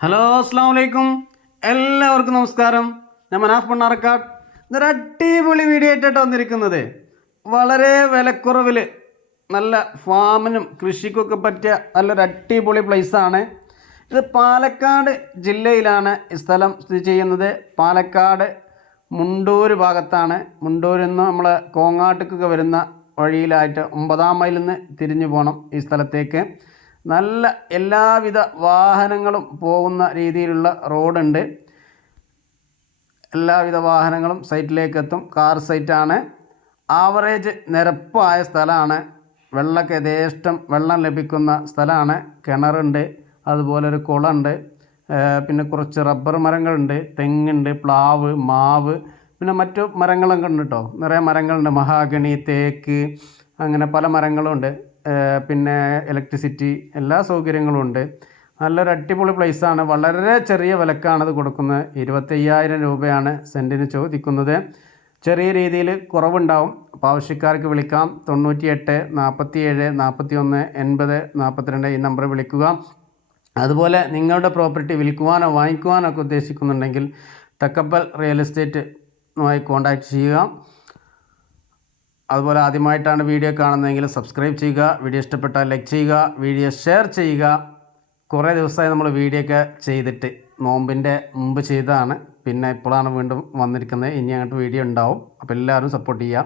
Hello അസ്സാം വലൈക്കും എല്ലാവർക്കും നമസ്കാരം. ഞാൻ മനാഫ് മണ്ണാർക്കാട് ഇന്നൊരു അടിപൊളി വീഡിയോ ആയിട്ടാണ് വന്നിരിക്കുന്നത്. വളരെ വിലക്കുറവിൽ നല്ല ഫാമിനും കൃഷിക്കൊക്കെ പറ്റിയ നല്ലൊരു അടിപൊളി പ്ലേസാണ് ഇത് പാലക്കാട് ജില്ലയിലാണ് ഈ സ്ഥലം സ്ഥിതി ചെയ്യുന്നത്. പാലക്കാട് മുണ്ടൂർ ഭാഗത്താണ്. മുണ്ടൂരിൽ നിന്ന് നമ്മൾ കോങ്ങാട്ടുക്കൊക്കെ വരുന്ന വഴിയിലായിട്ട് ഒമ്പതാം മൈലിൽ നിന്ന് തിരിഞ്ഞു പോകണം ഈ സ്ഥലത്തേക്ക്. നല്ല എല്ലാവിധ വാഹനങ്ങളും പോകുന്ന രീതിയിലുള്ള റോഡുണ്ട്. എല്ലാവിധ വാഹനങ്ങളും സൈറ്റിലേക്ക് എത്തും കാർ സൈറ്റാണ്. ആവറേജ് നിരപ്പായ സ്ഥലമാണ്. വെള്ളമൊക്കെ യഥേഷ്ടം വെള്ളം ലഭിക്കുന്ന സ്ഥലമാണ്. കിണറുണ്ട് അതുപോലെ ഒരു കുളമുണ്ട്. പിന്നെ കുറച്ച് റബ്ബർ മരങ്ങളുണ്ട്. തെങ്ങുണ്ട് പ്ലാവ് മാവ് പിന്നെ മറ്റു മരങ്ങളൊക്കെ ഉണ്ട് കേട്ടോ നിറയെ മരങ്ങളുണ്ട്. മഹാഗണി തേക്ക് അങ്ങനെ പല മരങ്ങളുണ്ട് ഏഹ് പിന്നെ ഇലക്ട്രിസിറ്റി എല്ലാ സൗകര്യങ്ങളും ഉണ്ട്. നല്ലൊരു അടിപൊളി പ്ലേസാണ് വളരെ ചെറിയ വിലക്കാണ് ഇത് കൊടുക്കുന്നത്. ഇരുപത്തയ്യായിരം രൂപയാണ് സെന്റിന് ചോദിക്കുന്നത്. ചെറിയ രീതിയിൽ കുറവുണ്ടാവും. അപ്പോൾ ആവശ്യക്കാർക്ക് വിളിക്കാം. തൊണ്ണൂറ്റി എട്ട് നാൽപ്പത്തി ഏഴ് നാൽപ്പത്തി ഒന്ന് എൺപത് നാൽപ്പത്തിരണ്ട് ഈ നമ്പർ വിളിക്കുക. അതുപോലെ നിങ്ങളുടെ പ്രോപ്പർട്ടി വിൽക്കുവാനോ വാങ്ങിക്കുവാനോ ഒക്കെ ഉദ്ദേശിക്കുന്നുണ്ടെങ്കിൽ തക്കപ്പൽ റിയൽ എസ്റ്റേറ്റുമായി കോൺടാക്റ്റ് ചെയ്യുക. അതുപോലെ ആദ്യമായിട്ടാണ് വീഡിയോ കാണുന്നതെങ്കിൽ സബ്സ്ക്രൈബ് ചെയ്യുക വീഡിയോ ഇഷ്ടപ്പെട്ടാൽ ലൈക്ക് ചെയ്യുക വീഡിയോ ഷെയർ ചെയ്യുക. കുറേ ദിവസമായി നമ്മൾ വീഡിയോ ഒക്കെ ചെയ്തിട്ട് നോമ്പിന്റെ മുമ്പ് ചെയ്തതാണ്. പിന്നെ ഇപ്പോഴാണ് വീണ്ടും വന്നിരിക്കുന്നത്. ഇനി അങ്ങോട്ട് വീഡിയോ ഉണ്ടാവും. അപ്പോൾ എല്ലാവരും സപ്പോർട്ട് ചെയ്യുക.